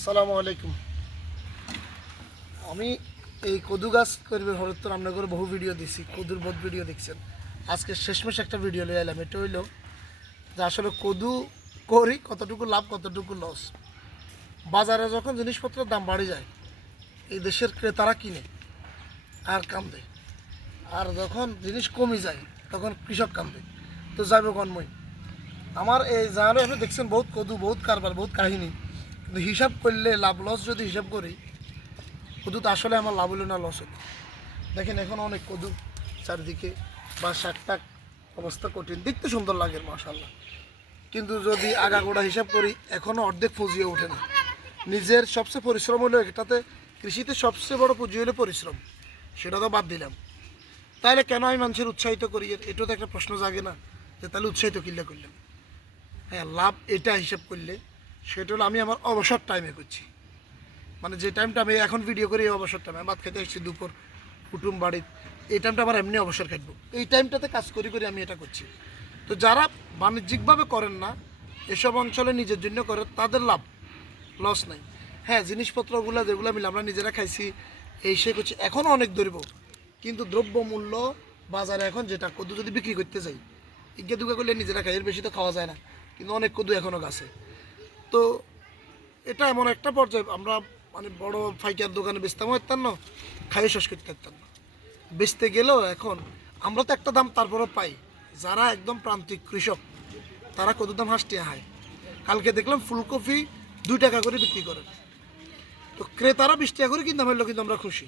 আসসালামু আলাইকুম। আমি এই কদু গাছ করবে হরত্ব রান্না করে বহু ভিডিও দিছি, কদুর বহুত ভিডিও দেখছেন। আজকে শেষমেশ একটা ভিডিও লিয়ে এলাম এটা হইল যে আসলে কদু করি কতটুকু লাভ, কতটুকু লস বাজারে যখন জিনিসপত্রের দাম বাড়ে যায়, এই দেশের ক্রেতারা কিনে আর কান্দে। আর যখন জিনিস কমে যায়, তখন কৃষক কান্দে। তো যাবে কনময় আমার এই জানো আপনি দেখছেন, বহুত কদু, বহুত কারবার, বহুত কাহিনী। কিন্তু হিসাব করলে লাভ লস যদি হিসাব করি কদু তো আসলে আমার লাভ হলো না লস হলো। দেখেন এখন অনেক কদু চারিদিকে বা শাকটাক অবস্থা কঠিন। দেখতে সুন্দর লাগে মাশাল্লাহ কিন্তু যদি আগাগোড়া হিসাব করি এখনও অর্ধেক পুঁজিয়ে ওঠে না। নিজের সবচেয়ে পরিশ্রম হলো এটাতে, কৃষিতে সবচেয়ে বড় পুঁজি হলো পরিশ্রম। সেটা তো বাদ দিলাম। তাহলে কেন আমি মানুষের উৎসাহিত করি? এটাও তো একটা প্রশ্ন জাগে না, যে তাহলে উৎসাহিত কিনলে করলাম? হ্যাঁ লাভ এটা হিসাব করলে সেটা হলো আমি আমার অবসর টাইমে করছি। মানে যে টাইমটা আমি এখন ভিডিও করি, এই অবসর টাইমে ভাত খেতে এসেছি দুপুর, কুটুম বাড়ির। এই টাইমটা আমার এমনি অবসর কাটবো। এই টাইমটাতে কাজ করি, করে আমি এটা করছি। তো যারা বাণিজ্যিকভাবে করেন না, এসব অঞ্চলে নিজের জন্য করে তাদের লাভ লস নাই। হ্যাঁ জিনিসপত্রগুলো যেগুলো মিলে আমরা নিজেরা খাইছি, এই সে করছি। এখনও অনেক ধরব কিন্তু দ্রব্য মূল্য বাজারে এখন যেটা, কদু যদি বিক্রি করতে যাই, ইজ্ঞা দুগা করলে নিজেরা খাই, এর বেশি তো খাওয়া যায় না। কিন্তু অনেক কদু এখনও গাছে। তো এটা এমন একটা পর্যায়ে আমরা মানে বড় ফাইকার দোকানে বেচতাম পারতাম না খাইয়ে শেষ করতে পারতাম না। বেচতে গেলেও এখন আমরা তো একটা দাম তারপরও পাই। যারা একদম প্রান্তিক কৃষক, তারা কত দাম হাঁসটিয়া হয়। কালকে দেখলাম ফুলকপি দুই টাকা করে বিক্রি করে। তো ক্রেতারা বিশ টাকা করে কিনতে পারল কিন্তু আমরা খুশি।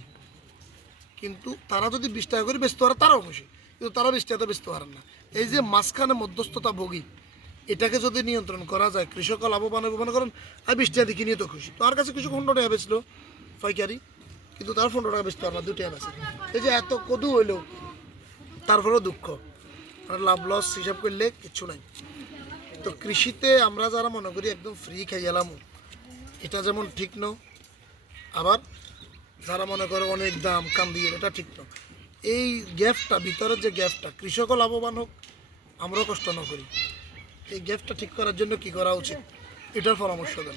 কিন্তু তারা যদি বিশ টাকা করে বেচতে পারে তারাও খুশি। কিন্তু তারা বিশ টাকাতে বেচতে পারেন না। এই যে মাঝখানে মধ্যস্থতা ভোগী এটাকে যদি নিয়ন্ত্রণ করা যায় কৃষকও লাভবান হবে, মনে করেন আর বিশ টাকা দিয়ে নিয়ে তো খুশি। তো আর কাছে কৃষক পনেরো টাকা বেচলো, পাইকারি। কিন্তু তার পনেরো টাকা বেচতে পারে না দু এই যে এত কদু হইল, তারপরেও দুঃখ। আর লাভ লস হিসাব করলে কিচ্ছু নাই। তো কৃষিতে আমরা যারা মনে করি একদম ফ্রি খাই এলাম, এটা যেমন ঠিক ন, আবার যারা মনে করে অনেক দাম কাম দিয়ে, এটা ঠিক ন। এই গ্যাপটা, ভিতরের যে গ্যাপটা, কৃষকও লাভবান হোক, আমরাও কষ্ট না করি। এই গ্যাপটা ঠিক করার জন্য কি করা উচিত? এটার পরামর্শ দেন।